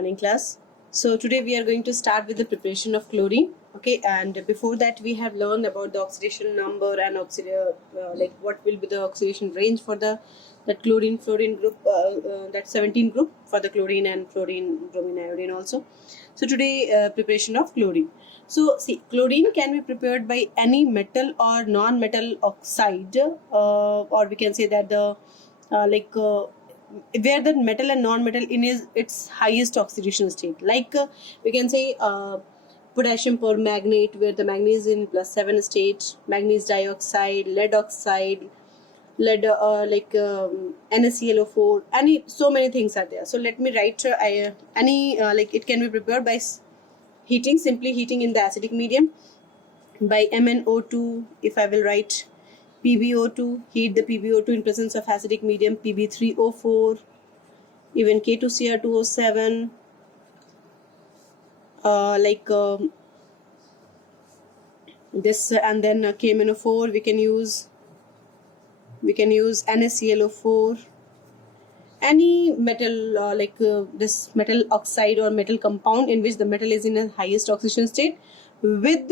morning class. So today we are going to start with the preparation of chlorine. Okay, and before that we have learned about the oxidation number and like what will be the oxidation range for the that chlorine fluorine group, that 17 group for the chlorine and fluorine bromine iodine also. So today preparation of chlorine. So see, chlorine can be prepared by any metal or non-metal oxide, or we can say that the where the metal and non-metal in is its highest oxidation state, like we can say potassium permanganate, where the manganese in +7 state, manganese dioxide, lead oxide, lead NaClO4, any so many things are there. So let me write like it can be prepared by heating, simply heating in the acidic medium by MnO2. If I will write PbO2, heat the PbO2 in presence of acidic medium, Pb3O4, even K2Cr2O7, this, and then KMnO4. We can use NaClO4. Any metal this metal oxide or metal compound in which the metal is in a highest oxidation state with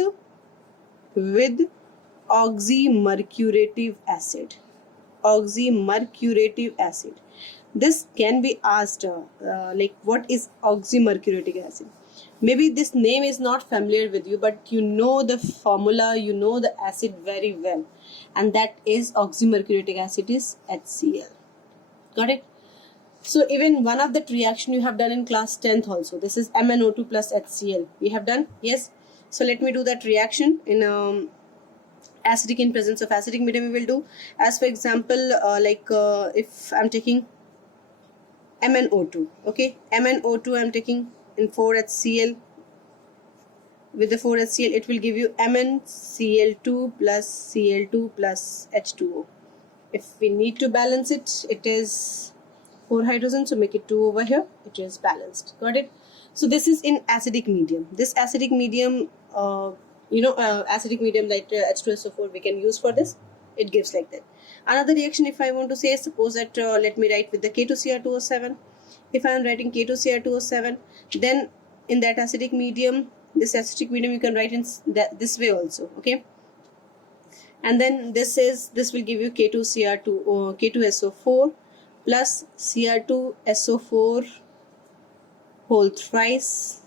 oxymercurative acid. This can be asked like what is oxymercuratic acid. Maybe this name is not familiar with you, but you know the formula, you know the acid very well, and that is oxymercuratic acid is HCl. Got it? So even one of that reaction you have done in class 10th also. This is MnO2 plus HCl. We have done, yes. So let me do that reaction in acidic in presence of acidic medium. We will do, as for example, if I'm taking MnO2, okay, MnO2 I'm taking in 4HCl. With the 4HCl, it will give you MnCl2 plus Cl2 plus H2O. If we need to balance it, it is 4 hydrogens, so make it 2 over here. It is balanced. Got it? So this is in acidic medium. This acidic medium, acidic medium like H2SO4 we can use for this. It gives like that. Another reaction, if I want to say, suppose that let me write with the K2Cr2O7. If I am writing K2Cr2O7, then in that acidic medium, this acidic medium you can write in this way also, okay? And then this will give you K2SO4 plus Cr2SO4 whole thrice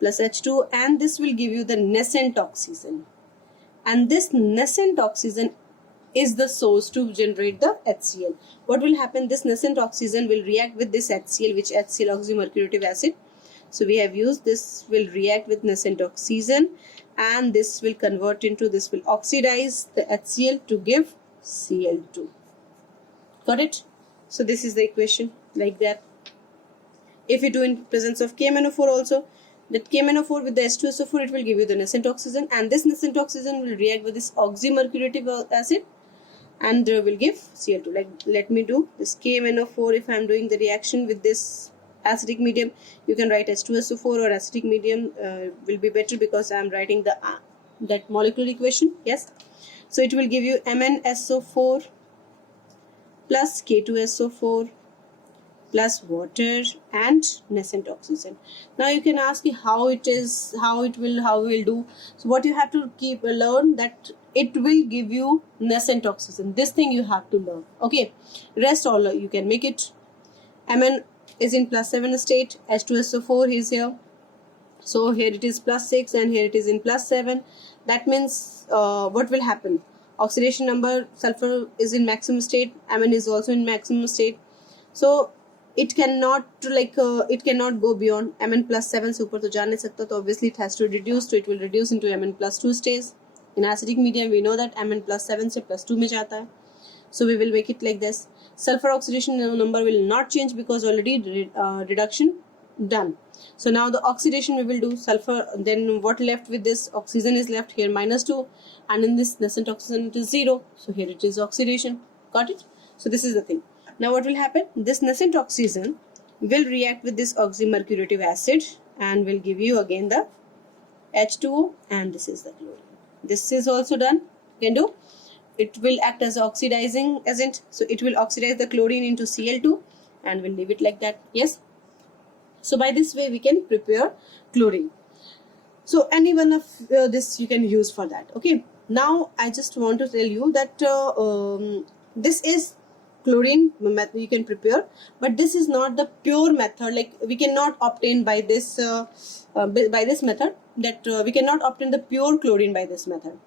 plus H2, and this will give you the nascent oxygen. And this nascent oxygen is the source to generate the HCl. What will happen? This nascent oxygen will react with this HCl, which HCl oxymercurative acid. So we have used this, will react with nascent oxygen, and this will convert into, this will oxidize the HCl to give Cl2. Got it? So this is the equation like that. If you do in presence of KMnO4 also, that KMnO4 with the H2SO4, it will give you the nascent oxygen, and this nascent oxygen will react with this oxymercurative acid and will give Cl2. Like, let me do this KMnO4. If I am doing the reaction with this acidic medium, you can write H2SO4 or acidic medium will be better, because I am writing the that molecular equation. Yes, so it will give you MnSO4 plus K2SO4 plus water and nascent oxygen. Now you can ask how it will do. So what you have to learn that it will give you nascent oxygen. This thing you have to learn. Okay, rest all you can make it. Mn is in +7 state, H2SO4 is here. So here it is +6 and here it is in +7. That means what will happen? Oxidation number, sulfur is in maximum state, Mn is also in maximum state. So it cannot go beyond Mn +7 से ऊपर तो जा नहीं सकता, तो obviously it has to reduce, so it will reduce into Mn +2 stage. In acidic medium we know that Mn +7 से +2 में जाता है. So we will make it like this. Sulfur oxidation number will not change because already reduction done. So now the oxidation we will do sulfur, then what left with this oxygen is left here -2, and in this nascent oxygen it is 0. So here it is oxidation. Got it? So this is the thing. Now what will happen? This nascent oxygen will react with this oxymercurative acid and will give you again the H2O, and this is the chlorine. This is also done. You can do. It will act as oxidizing agent. So it will oxidize the chlorine into Cl2 and will leave it like that. Yes. So by this way we can prepare chlorine. So any one of this you can use for that. Okay, now I just want to tell you that this is chlorine method you can prepare, but this is not the pure method. Like we cannot obtain by this method, that we cannot obtain the pure chlorine by this method.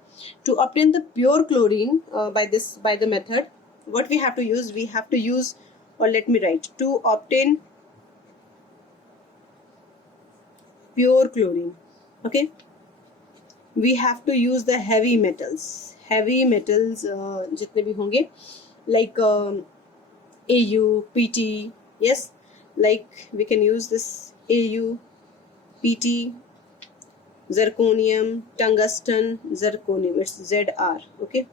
To obtain the pure chlorine by the method, what we have to use, or let me write, to obtain pure chlorine, okay, we have to use the heavy metals जितने भी होंगे, like AU, PT, yes, like we can use this AU, PT, zirconium, tungsten, zirconium, it's ZR, okay,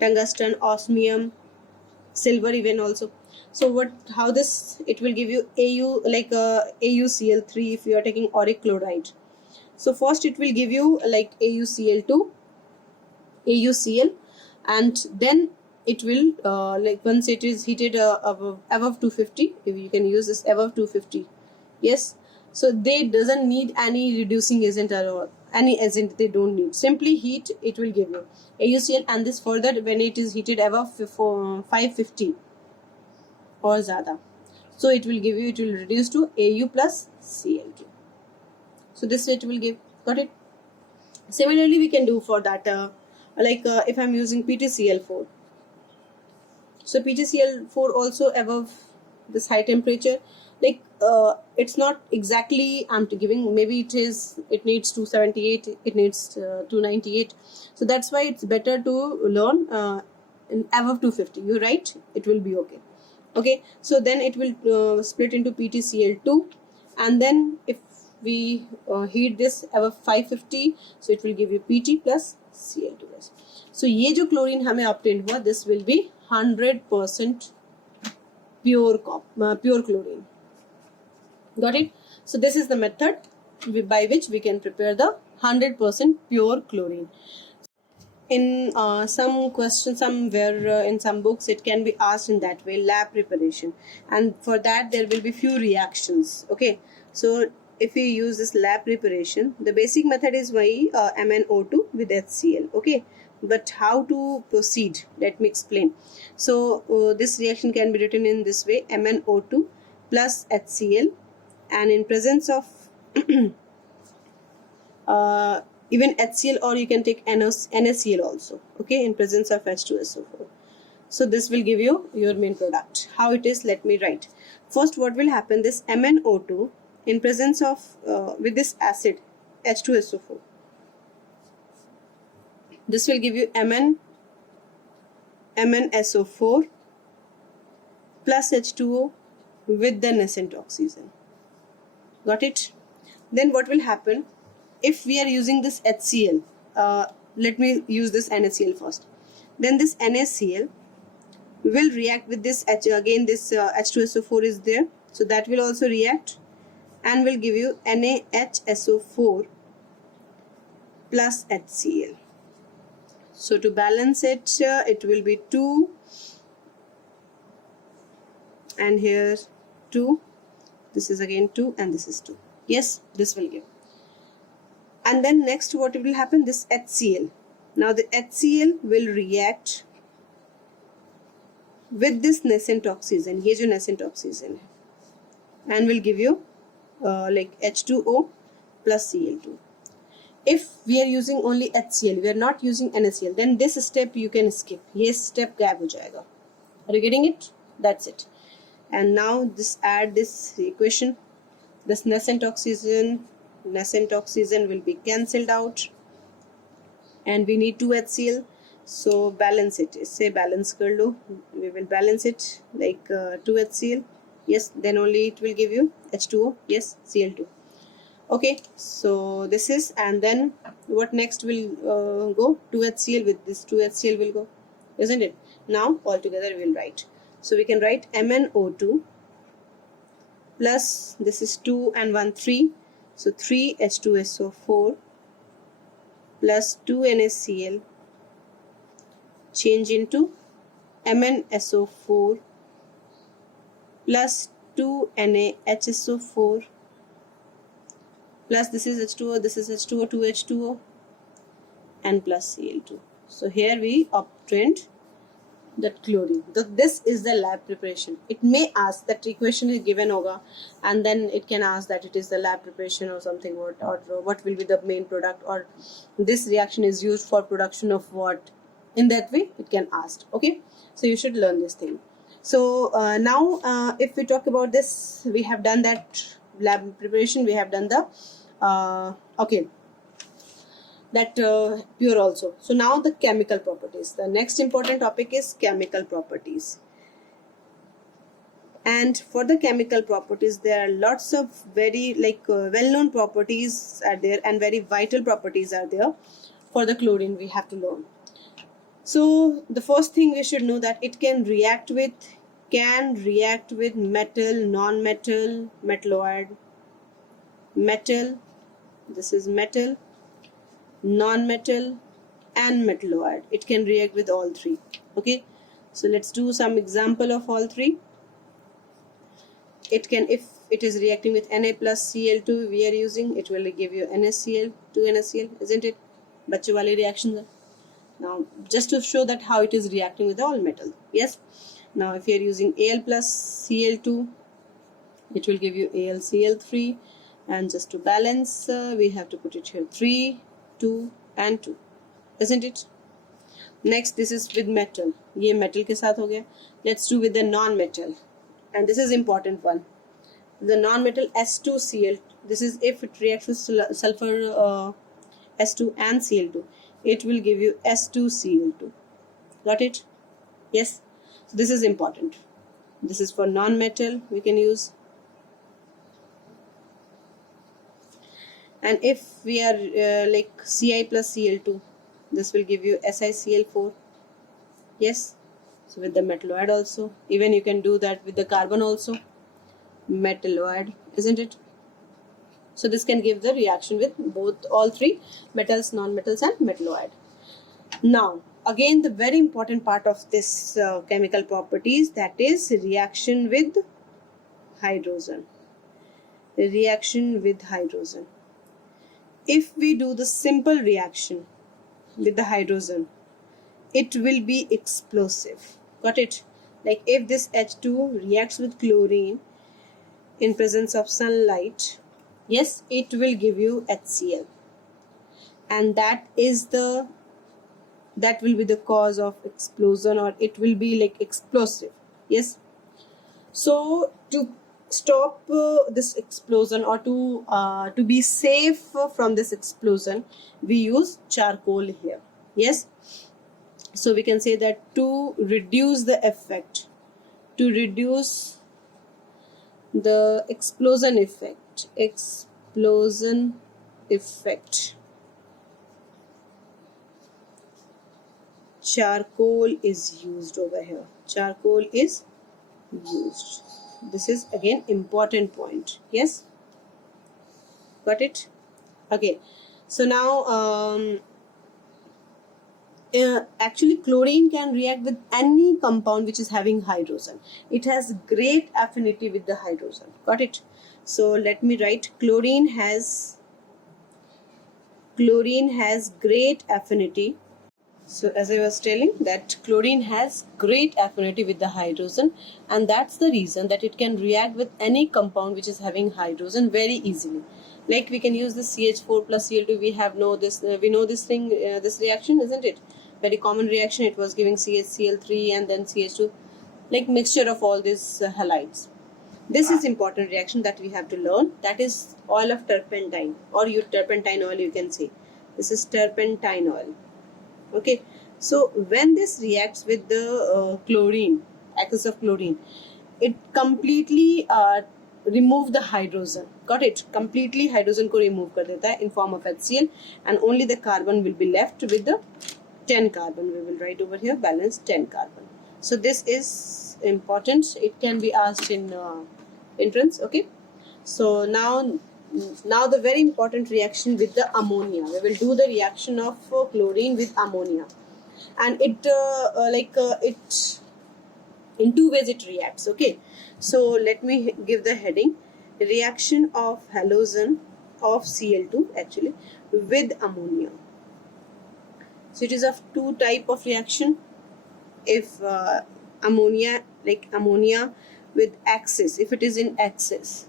tungsten, osmium, silver even also. So how this, it will give you AU, like AuCl3 if you are taking auric chloride. So first it will give you like AuCl2, AuCl, and then it will like once it is heated above 250, if you can use this above 250, yes. So they doesn't need any reducing agent or any agent, they don't need, simply heat, it will give you AuCl, and this further when it is heated above 550 or zyada, so it will give you, it will reduce to AU plus Cl2. So this way it will give, got it. Similarly we can do for that if I'm using PtCl4, so PtCl4 also above this high temperature, like it's not exactly I'm giving, maybe it needs 278, it needs 298, so that's why it's better to learn in above 250, you write, it will be okay. Okay, so then it will split into PtCl2, and then if we heat this above 550, so it will give you PT plus Cl2 plus. So ये जो chlorine हमें obtained हुआ, this will be 100% pure chlorine. Got it? So this is the method by which we can prepare the 100% pure chlorine. In some questions somewhere in some books it can be asked in that way, lab preparation, and for that there will be few reactions. Okay, so if we use this lab preparation, the basic method is why MnO2 with HCl. Okay, but how to proceed, let me explain. So this reaction can be written in this way: MnO2 plus HCl, and in presence of even HCl, or you can take NaCl also, okay, in presence of H2SO4. So this will give you your main product. How it is, let me write. First what will happen, this MnO2 in presence of with this acid H2SO4, this will give you MnSO4 plus H2O with the nascent oxygen. Got it? Then what will happen, if we are using this HCl, let me use this NaCl first. Then this NaCl will react with this again this H2SO4 is there, so that will also react and will give you NaHSO4 plus HCl. So to balance it, it will be 2, and here 2, this is again 2, and this is 2. Yes, this will give. And then next what will happen, this HCl. Now the HCl will react with this nascent oxygen, ये जो nascent oxygen है, and will give you like H2O plus Cl2. If we are using only HCl, we are not using NaCl, then this step you can skip. ये step gap हो जाएगा. Are you getting it? That's it. And now this add this equation. This nascent oxygen will be cancelled out, and we need 2 HCl. So balance it. इससे balance कर लो. We will balance it like 2 HCl. Yes, then only it will give you H2O. Yes, Cl2. Okay, so this is, and then what next will go? 2 HCl with this 2 HCl will go, isn't it? Now all together we will write. So we can write MnO2 plus this is 2 and 1 3, so 3 H2SO4 plus 2 NaCl change into MnSO4 plus 2NaHSO4 plus this is H2O, this is H2O, 2H2O and plus Cl2. So here we obtained that chlorine. This is the lab preparation. It may ask that equation is given hoga, and then it can ask that it is the lab preparation or something, or what will be the main product, or this reaction is used for production of what. In that way it can ask. Okay, so you should learn this thing. So now if we talk about this, we have done that lab preparation, we have done the okay, that pure also. So now the chemical properties. The next important topic is chemical properties. And for the chemical properties, there are lots of very well-known properties are there, and very vital properties are there. For the chlorine we have to learn. So the first thing we should know that it can react with metal, non-metal, metalloid, metal, this is metal, non-metal and metalloid. It can react with all three. Okay, so let's do some example of all three. It can, if it is reacting with Na plus Cl2 we are using, it will give you NaCl, 2NaCl, isn't it? Bachche wale reactions. Now just to show that how it is reacting with all metal. Yes, now if you are using Al plus Cl2, it will give you AlCl3, and just to balance we have to put it here 3, 2 and 2, isn't it? Next, this is with metal, ये metal के साथ हो गया. Let's do with the non-metal, and this is important one. The non-metal S2Cl, this is if it reacts with sulfur S2 and Cl2, it will give you S2Cl2. Got it? Yes. So this is important. This is for non-metal we can use. And if we are Ci plus Cl2, this will give you SiCl4. Yes. So with the metalloid also, even you can do that with the carbon also, metalloid, isn't it? So this can give the reaction with both, all three metals, non-metals and metalloid. Now again the very important part of this chemical properties, that is reaction with hydrogen. Reaction with hydrogen. If we do the simple reaction with the hydrogen, it will be explosive. Got it? Like if this H2 reacts with chlorine in presence of sunlight, yes, it will give you HCl, and that will be the cause of explosion, or it will be like explosive. Yes. So to stop this explosion, or to be safe from this explosion, we use charcoal here. Yes. So we can say that to reduce the effect, to reduce the explosion effect, charcoal is used over here. Charcoal is used. This is again important point. Yes, got it? Okay, so now actually chlorine can react with any compound which is having hydrogen. It has great affinity with the hydrogen. Got it? So let me write, chlorine has great affinity. So as I was telling, that chlorine has great affinity with the hydrogen, and that's the reason that it can react with any compound which is having hydrogen very easily. Like we can use the CH4 plus Cl2. We know this thing, this reaction, isn't it? Very common reaction. It was giving CHCl3 and then CH2, like mixture of all these halides. This is important reaction that we have to learn. That is oil of turpentine, or turpentine oil you can say. This is turpentine oil. Okay, so when this reacts with the chlorine, excess of chlorine, it completely remove the hydrogen. Got it? Completely hydrogen को remove कर देता है in form of HCl, and only the carbon will be left with the 10 carbon. We will write over here balance 10 carbon. So this is important. It can be asked in entrance. Okay, so now the very important reaction with the ammonia. We will do the reaction of In two ways it reacts. Okay, so let me give the heading: reaction of halogen of Cl2 actually with ammonia. So it is of two type of reaction. If ammonia, like ammonia with excess, if it is in excess,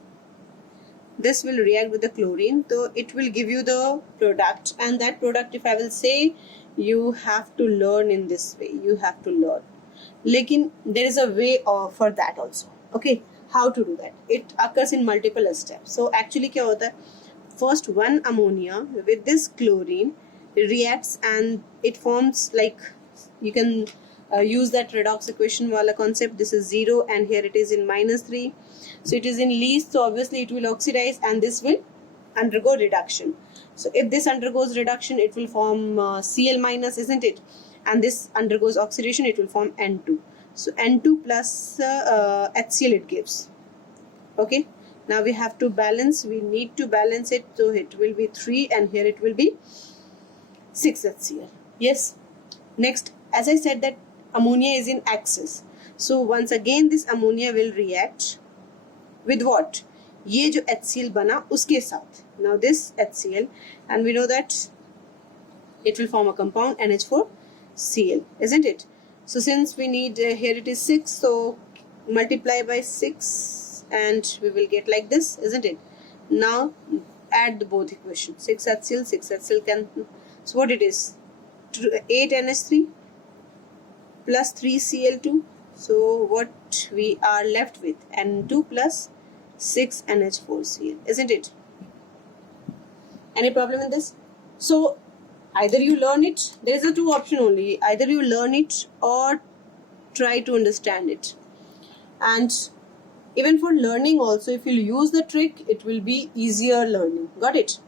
this will react with the chlorine, so it will give you the product, and that product, if I will say, you have to learn in this way. You have to learn. Lekin there is a way for that also. Okay, how to do that? It occurs in multiple steps. So actually क्या होता है? First, one ammonia with this chlorine reacts and it forms, like, you can use that redox equation wala concept. This is 0 and here it is in -3. So it is in least, so obviously it will oxidize and this will undergo reduction. So if this undergoes reduction, it will form Cl minus, isn't it? And this undergoes oxidation, it will form N2. So N2 plus HCl it gives. Okay, now we have to balance, we need to balance it, so it will be 3 and here it will be 6 HCl. Yes. Next, as I said that ammonia is in excess, so once again this ammonia will react with what? ये जो HCl बना उसके साथ. Now this HCl, and we know that it will form a compound NH4Cl, isn't it? So since we need here it is 6, so multiply by 6 and we will get like this, isn't it? Now add both equations. 6 HCl, 6 HCl can, so what it is? 8 NH3 plus 3 Cl2. So what we are left with? N2 plus 6 NH4Cl, isn't it? Any problem in this? So either you learn it, there is a two option only, either you learn it or try to understand it. And even for learning also, if you use the trick, it will be easier learning. Got it?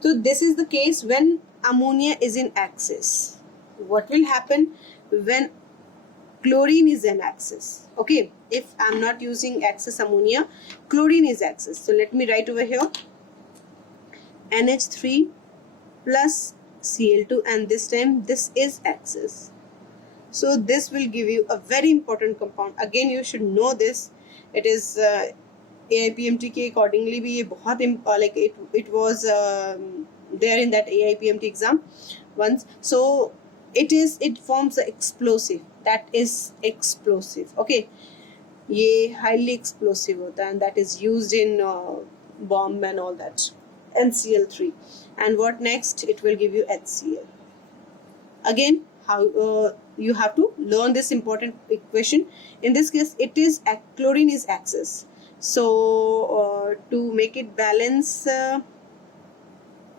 So this is the case when ammonia is in excess. What will happen when chlorine is in excess? Okay, if I'm not using excess ammonia, chlorine is excess. So let me write over here NH3 plus Cl2, and this time this is excess. So this will give you a very important compound. Again, you should know this. It is AIPMT के accordingly भी ये बहुत like it was there in that AIPMT exam once. So it forms an explosive. That is explosive. Okay, ये highly explosive होता है, and that is used in bomb and all that. NCl3. And what next? It will give you HCl. Again, how you have to learn this important equation. In this case, it is chlorine is excess. So to make it balance,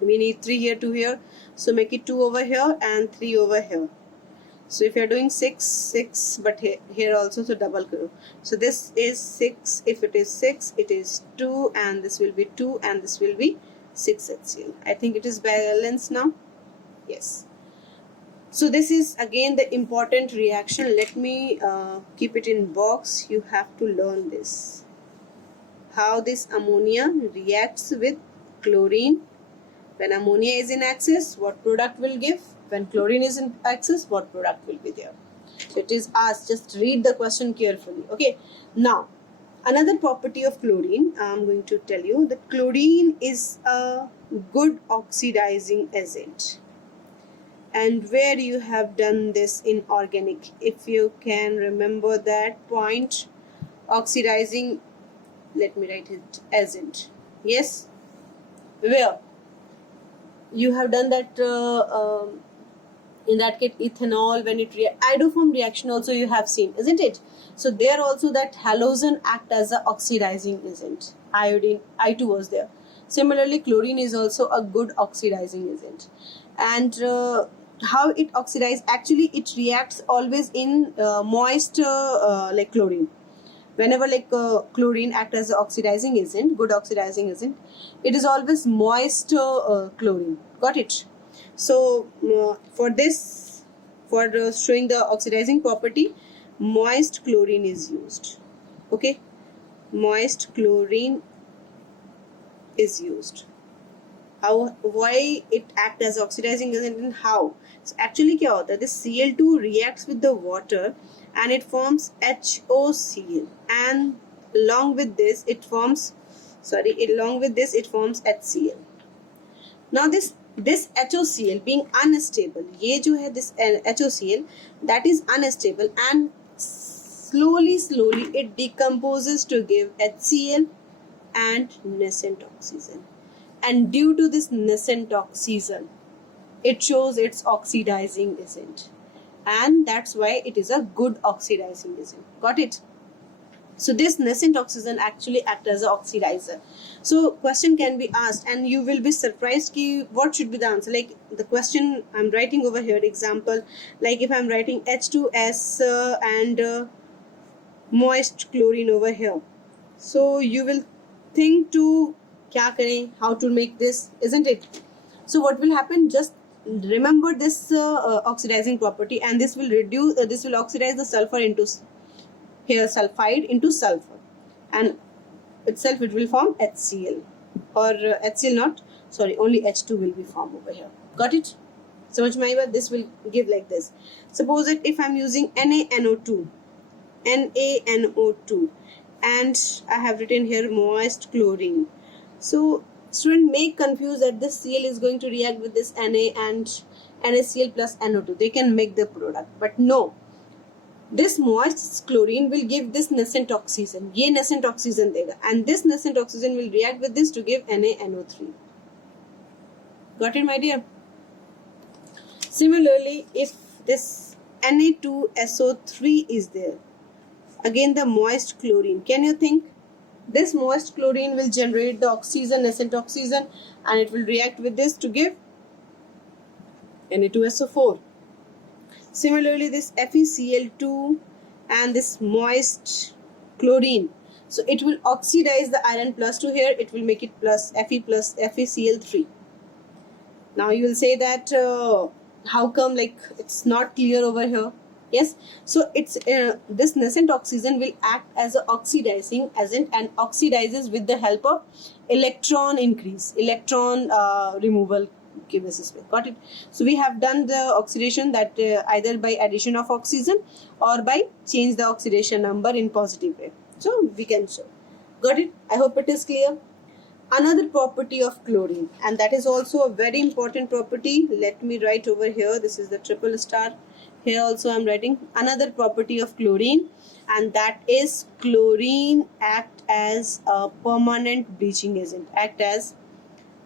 we need 3 here, 2 here. So make it 2 over here and 3 over here. So if you are doing 6, 6, but here also, so double karo. So this is 6. If it is 6, it is 2, and this will be 2, and this will be 6 HCl. I think it is balanced now. Yes. So this is again the important reaction. Let me keep it in box. You have to learn this. How this ammonia reacts with chlorine. When ammonia is in excess, what product will give? When chlorine is in excess, what product will be there? So it is asked. Just read the question carefully. Okay. Now, another property of chlorine, I am going to tell you that chlorine is a good oxidizing agent. And where you have done this in organic, if you can remember that point, oxidizing, let me write it, agent. Yes? Where? You have done that in that case, ethanol, when it iodoform reaction also you have seen, isn't it? So there also that halogen act as a oxidizing agent. Iodine, I2 was there. Similarly, chlorine is also a good oxidizing agent. And how it oxidizes? Actually, it reacts always in moist like chlorine. Whenever like chlorine acts as an oxidizing agent, good oxidizing agent, it is always moist chlorine. Got it? So for this, for showing the oxidizing property, moist chlorine is used. Okay, moist chlorine is used. How? Why it acts as oxidizing agent and how? So actually क्या होता है? This Cl2 reacts with the water and it forms HOCl, and along with this it forms HCl. Now this HOCl being unstable, ये जो है this HOCl that is unstable, and slowly it decomposes to give HCl and nascent oxygen. And due to this nascent oxygen, it shows its oxidizing agent, and that's why it is a good oxidizing agent. Got it? So this nascent oxygen actually acts as an oxidizer. So question can be asked, and you will be surprised ki what should be the answer. Like the question I'm writing over here, example, like if I'm writing H2S and moist chlorine over here, so you will think to kya kare, how to make this, isn't it? So what will happen? Just remember this oxidizing property, and this will oxidize the sulfur into here sulfide into sulfur, and itself it will form HCl, or HCl not, sorry, only H2 will be formed over here. Got it? So much my this will give like this. Suppose that if I'm using NaNO2, and I have written here moist chlorine. So student may confuse that this Cl is going to react with this Na and NaCl plus NO2. They can make the product, but no. This moist chlorine will give this nascent oxygen. ये nascent oxygen देगा, and this nascent oxygen will react with this to give NaNO3. Got it, my dear? Similarly, if this Na2SO3 is there, again the moist chlorine, can you think? This moist chlorine will generate the oxygen, nascent oxygen, and it will react with this to give Na2SO4. Similarly, this FeCl2 and this moist chlorine, so it will oxidize the iron plus to here, it will make it plus FeCl3. Now you will say that how come, like it's not clear over here? Yes, so it's this nascent oxygen will act as an oxidizing agent and oxidizes with the help of electron removal basis. Got it? So we have done the oxidation that either by addition of oxygen or by change the oxidation number in positive way. So we can show. Got it? I hope it is clear. Another property of chlorine, and that is also a very important property. Let me write over here. This is the triple star. Here also I am writing another property of chlorine, and that is chlorine act as a permanent bleaching agent. Act as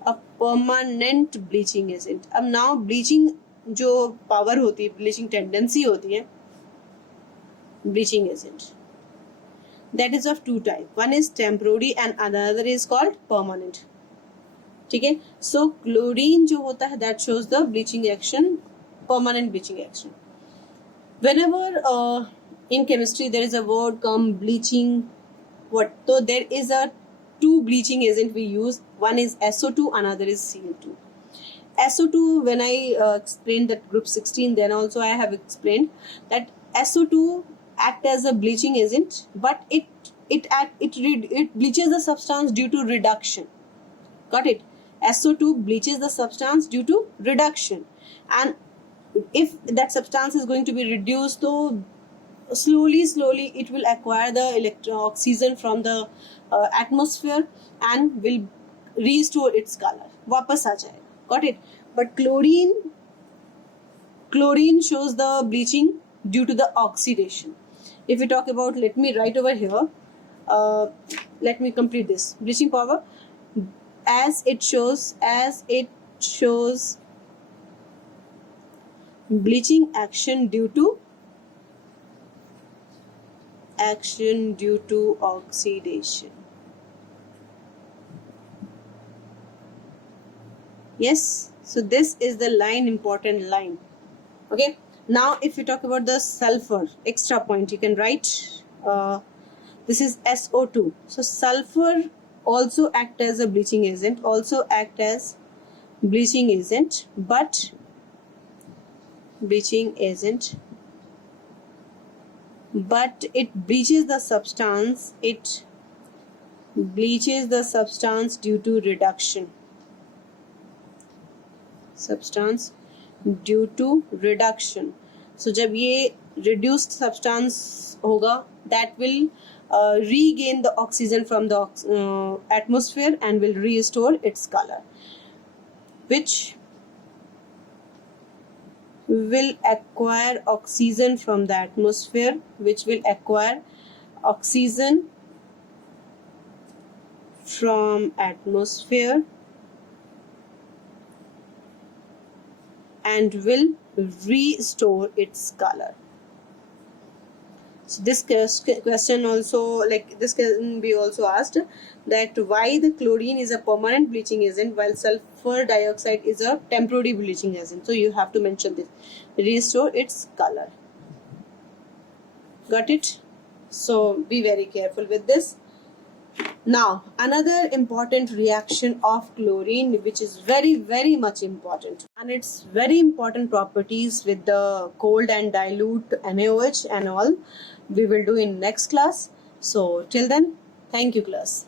a permanent bleaching agent. अब now bleaching जो power होती है, bleaching tendency होती है, bleaching agent, that is of two types. One is temporary and another is called permanent. ठीक है? So chlorine जो होता है, that shows the bleaching action, permanent bleaching action. Whenever in chemistry there is a word come bleaching, what? So there is a two bleaching agent we use. One is SO2, another is Cl2. SO2, when I explained that group 16, then also I have explained that SO2 act as a bleaching agent, but it bleaches the substance due to reduction. Got it? SO2 bleaches the substance due to reduction, and if that substance is going to be reduced, so slowly it will acquire the oxygen from the atmosphere and will restore its color. वापस आ जाएगा. Got it? But chlorine shows the bleaching due to the oxidation. If we talk about, let me write over here. Let me complete this. Bleaching power, as it shows bleaching action due to oxidation. Yes, so this is the line, important line. Okay, now if you talk about the sulfur, extra point you can write, this is SO2. So sulfur also act as a bleaching agent, but it bleaches the substance, due to reduction. So जब ये reduced substance hoga that will regain the oxygen from the atmosphere and will restore its color, which will acquire oxygen from the atmosphere, which will acquire oxygen from atmosphere and will restore its color. So this question also, like this can be also asked, that why the chlorine is a permanent bleaching agent while sulfur dioxide is a temporary bleaching agent. So you have to mention this, restore its color. Got it? So be very careful with this. Now another important reaction of chlorine, which is very much important, and its very important properties with the cold and dilute NaOH and all, we will do in next class. So till then, thank you class.